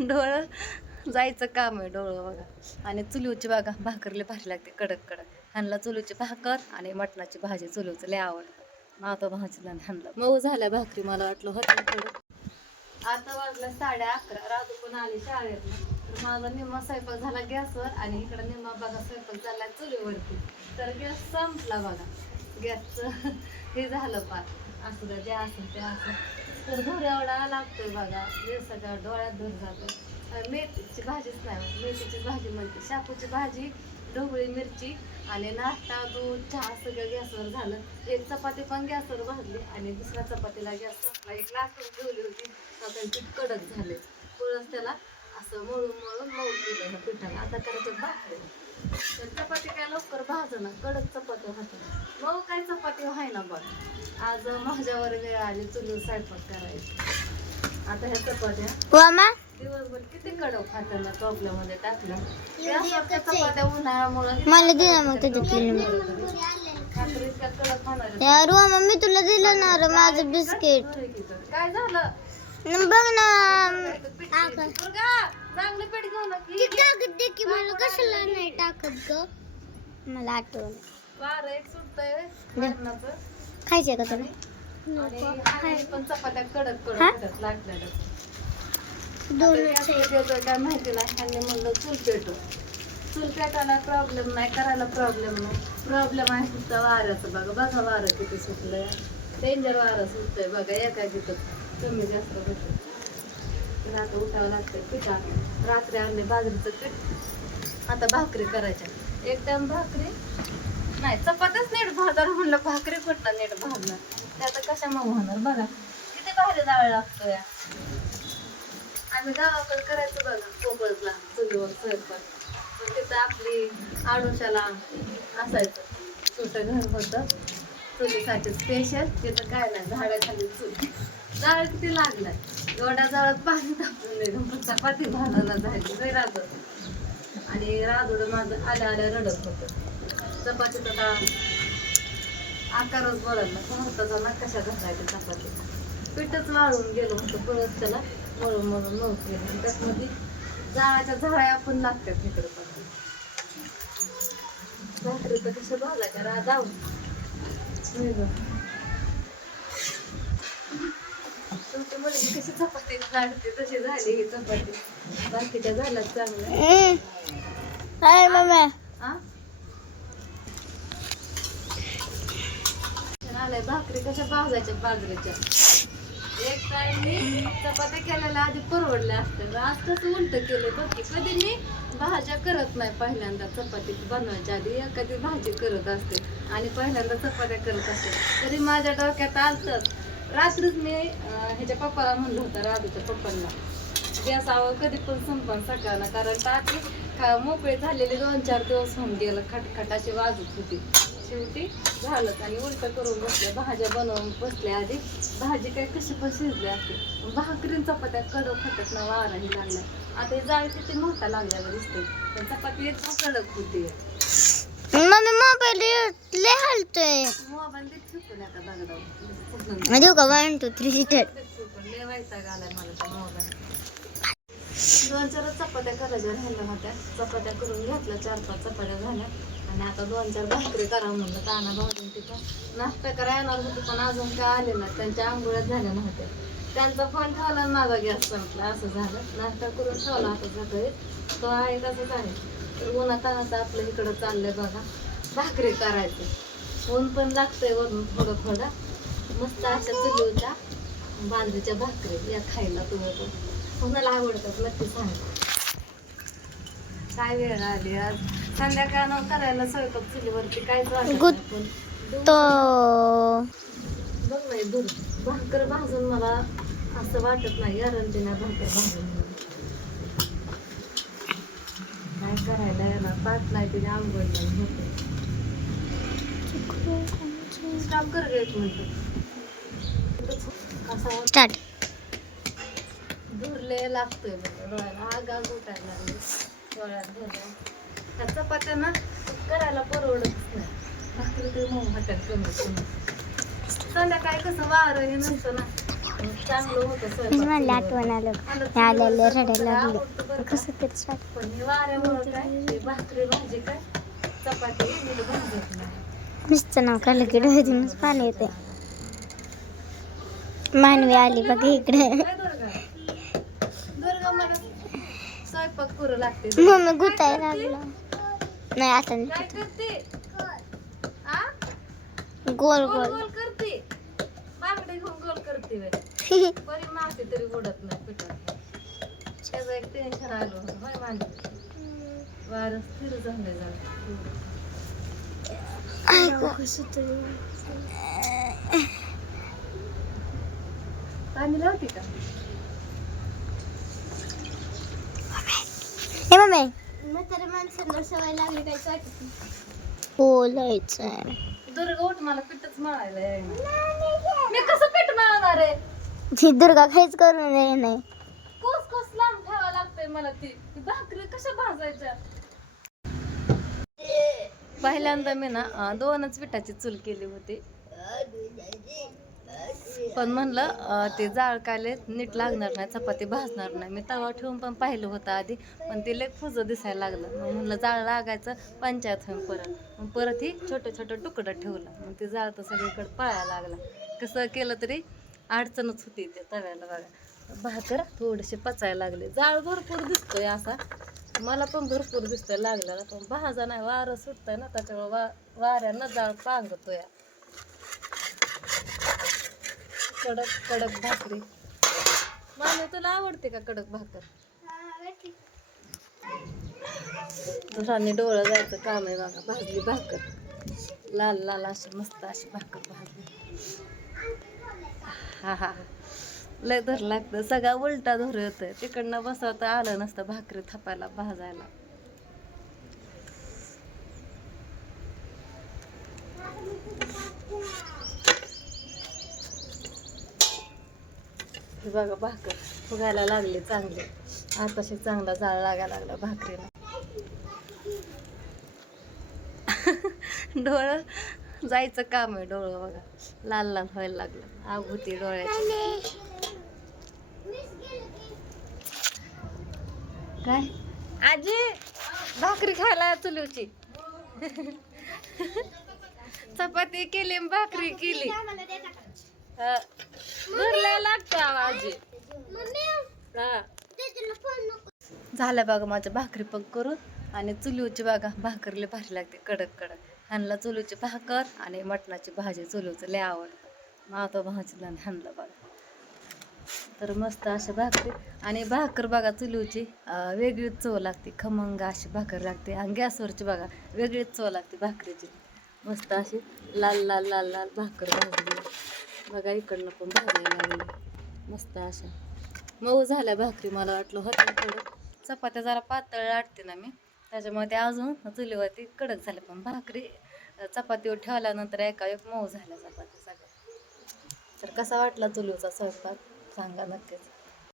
डोळं जायचं काम आहे डोळं बघा. आणि चुलीवची बघा भाकरीला भारी लागते कडक कडक. ह्यांना चुलीची भाकर आणि मटणाची भाजी चुलीवचं लय आवडतं. आता भाजीला ह्यांना मऊ झाल्या भाकरी मला वाटलं होतं कडक. आता वाजल्या 11:30. राजू पण आली शाळेत. तर माझा निम्मा स्वयंपाक झाला गॅसवर आणि इकडे निम्मा बघा स्वयंपाक झाला चुलीवरती. तर गॅस संपला बघा. गॅसचं हे झालं पार असं जे असं ते असं. तर धूर एवढा लागतोय बघा दिवसाच्या डोळ्यात धूर जातोय. मेथीची भाजीच नाही मेथीची भाजी म्हणते शापूची भाजी ढोबळी मिरची आणि नाश्ता दूध चहा सगळं गॅसवर झालं. एक चपाती पण गॅसवर भाजली आणि दुसऱ्या चपातीला गॅस संपला. एक लाटून ठेवली होती तर पीठ कडक झाले. पुढंच त्याला असं मळून मळून मऊ केलं ह्या पिठाला. आता करायचं भाकरी. तर चपाती काय लवकर भाजणं कडक चपाती होतं मग काय चपाती व्हाय ना बघ. आज माझ्यावर वेळ आली चुलीवर स्वयंपाक करायची. आता ह्या चपात्या दिवसभर किती कडक खात्याला टोपल्यामध्ये टाकल्या. चपात्या उन्हाळ्यामुळे मी तुला दिलं ना रे माझं बिस्किट. काय झालं बघ ना चांगलं पेट घेऊन मला कशाला नाही टाकत ग. मला आठवण वारं एक सुटतंय खायचंय का तुला आणि पण चपात्या कडक कडक लागल्या. काय माहिती नाही ह्यांनी म्हणलं चूल पेटव. चूल पेटायला प्रॉब्लेम नाही करायला प्रॉब्लेम नाही. प्रॉब्लेम आहे फक्त वाऱ्याचं बघा. बघा वारं किती सुटलंय. डेंजर वारं सुटतंय बघा. एका तिथं कमी जास्त होतं. आता उठावं लागतंय पिठा. रात्री आणले बाजरीचं पीठ. आता भाकरी करायच्या. एक टाइम भाकरी नाही चपात्याच नीट भाजणार म्हणलं भाकरी कुठला नीट भाजणार. ते आता कशा मग होणार बघा किती भारी जाळ लागतोय. आम्ही गावाकडे करायचं बघा कोबळला चुलीवर स्वयंपाक. पण तिथं आपली आडोशाला असायचं छोटं घर होतं चुलीसाठी स्पेशल. तिथं काय नाही झाडाखाली चूल. जाळ किती लागलाय एवढ्या जाळात पाणी तापून निघून चपाती भाजायला झाली लय राहत. आणि राजूड माझं आल्या आल्या रडत होतं. चपातीचा आता आकारच बदलला. भारताचा ना कशा घालायची चपाती. पीठच वाळून गेलं होतं परत त्याला मळून मळून मऊ केलं. त्यामध्ये जाळाच्या झाळ्या पण लागतात इकडे पण. भाकरी तर कशा भाजायच्या राजावून तुमची मुलगी कशी चपाती लाटते तशी झाली ही चपाती. बाकीच्या झाल्यात चांगल्या. आलाय भाकरी कशा भाजायच्या बाजरीच्या. एक टाइम मी चपात्या केलेल्या आधी परवडल्या असत्या. आज कसं उलट केलं बघ की. कधी मी भाज्या करत नाही पहिल्यांदा चपाती बनवायच्या आधी एखादी भाजी करत असते आणि पहिल्यांदा चपात्या करत असते. तरी माझ्या डोक्यात आलतच. रात्रीच मी ह्याच्या पप्पाला म्हणलं होतं राजूच्या पप्पांना गॅस आवा कधी पण संपण सकाळला. कारण टाकी मोकळी झालेली 2-4 दिवस होऊन गेलं. खटखट अशी वाजत होती. शेवटी झालं आणि उलट करून बसल्या. भाज्या बनवून बसल्या आधी. भाजी काय कशी पण शिजली असते. भाकरीन चपात्या कडक होतात ना वाराही लागल्या. आता हे जाळ किती मोठा लागल्याला दिसते पण चपाती एकदम कडक होती. मम्मी मोबाईल लय हलतोय. मोबाईल चुकून आता बघा देऊ का 1 2 3 चुकून लय वैताग आलाय मला त्या मोबाईल. 2-4 चपात्या करायच्या राहिल्या होत्या. चपात्या करून घेतल्या. 4-5 चपात्या झाल्या आणि आता 2-4 भाकरी करा म्हणलं. ताना भाऊजून तिथं नाश्ता करायला येणार होती पण अजून काय आले ना. त्यांच्या आंघोळ्यात झाल्या नव्हत्या. त्यांचा फोन ठेवला आणि माझा गॅस संपला. असं झालं. नाश्ता करून ठेवला होता सकाळी तो आहे तसंच आहे. तर उन्हातानाचं आपलं इकडं चाललंय बघा भाकरी करायचं. ऊन पण लागतंय वरून थोडं थोडं. मस्त अशा चुलीवच्या बाजरीच्या भाकरी या खायला तुम्ही पण. कोणाला आवडतात नक्की सांगा. काय वेळ आली आज संध्याकाळ करायला स्वयंपाक चुलीवरती काहीच वाटत बघ नाही दूर भाकर भाजून मला असं वाटत नाही गॅरंटी नाही भाकर भाजून. काय करायला याला पाठ नाही तिने आंघोळ होते. स्टॉप कर एक मिनिट. स्टार्ट. धुरले लागतोय बघा डोळ्याला. आग आग उठायला लागली डोळ्यात धरल्या. त्या चपात्या ना करायला परवडतच नाही. भाकरी तरी मग हातात कमी कमी. संध्याकाळी कसं वारं हे नसतं ना चांगलं होतं म्हणजे स्वयंपाक मला चुलीवर. आठवण आलं मला मी आलेलं चुलीवर रडायला स्वयंपाक लागले आवडतं बरं का. कसं तरी वाटतं. पण हे वाऱ्यामुळं काय ते भाकरी भाजी काय चपाती नीट भाजत नाही. नुसतं नाव काढलं की डोळ्यातूनच पाणी येते. मानवी आली बघा इकडे. काय दुर्गा? दुर्गा मला स्वयंपाक करू लागते. मम्मी काय गुताय करते? लागला नाही आता काय नाही. करते? आ? गोल गोल गोल गोल करते. बांगडे घेऊन गोल करते बाई. बरी मावते तरी उडत नाही पिठात. त्याचं एक टेन्शन आलं होतं होय मानवी. वारं स्थिर झालंय जरा. पाणी लावते का? हे मम्मी म्हाताऱ्या माणसांना सवय लागली काय वाटत बोलायचं. दुर्गा उठ मला पिठच मळायला यायला. मी कसं पीठ मळणार आहे? ती दुर्गा काहीच करून दे नाही. कोस लांब ठेवावं लागतंय मला ती भाकरी कशा भाजायच्या. पहिल्यांदा मी ना 2च पिठाची चूल केली होती. पण म्हणलं ते जाळ काय नीट लागणार नाही, चपाती भाजणार नाही. मी तवा ठेवून पण पाहिलं होतं आधी, पण ते लय फुजं दिसायला लागलं. मग म्हणलं जाळ लागायचं पंचायत होऊन परत. मग परत ही छोटं छोटं तुकडं ठेवलं. मग ते जाळ तर सगळीकडे पळायला लागला. कसं केलं तरी अडचणच होती ते तव्याला बघा. भाकर थोडेसे पचायला लागले. जाळ भरपूर दिसतोय असा, मला पण भरपूर दिसतोय लागलेला, पण भाजा नाही. वारं सुटतंय ना त्याच्यामुळे वाऱ्यानं जाळ पांगतोय. कडक कडक भाकरी. मामी तुला आवडते का कडक भाकर? दुसऱ्याने डोळं जायचं काम आहे बघा. भाजली भाकर लाल लाल अशी मस्त अशी भाकर भाजली. हा हा लय धर लागतं. सगळा उलटा धर येतोय. तिकडनं बसवता आलं नसतं भाकरी थापायला भाजायला. हे बघा भाकर फुगायला लागली चांगली. आताशी चांगला जाळ लागायला लागला भाकरीला. डोळं जायचं काम आहे. डोळं बघा लाल लाल व्हायला लागलं. आग होती डोळ्याची. काय आजी भाकरी खायला चुलीवची. चपाती केली भाकरी केली. भरल्या लागतं आजी. हा झालं बघा माझ्या भाकरी पण करून. आणि चुलीवची बघा भाकरीला भारी लागते कडक कडक. ह्यांना चुलीची भाकर आणि मटणाची भाजी चुलीवचं लय आवडतं. माता भाजीला ह्यांना बघा. तर मस्त अशी भाकरी आणि भाकर बघा चुलीवची वेगळीच चव लागते. खमंग अशी भाकर लागते. आणि गॅसवरची बघा वेगळीच चव लागते भाकरीची. मस्त अशी लाल लाल लाल लाल भाकर भाजली बघा. इकडनं पण भाजायला लागली मस्त अशा मऊ झाल्या भाकरी. मला वाटलं होतं कडक. चपात्या जरा पातळ लाटते ना मी, त्याच्यामुळे ते अजून चुलीवरती कडक झाल्या. पण भाकरी चपातीवर ठेवल्यानंतर एका एक मऊ झाल्या चपात्या सगळ्या. तर कसा वाटला चुलीवचा स्वयंपाक सांगा नक्कीच.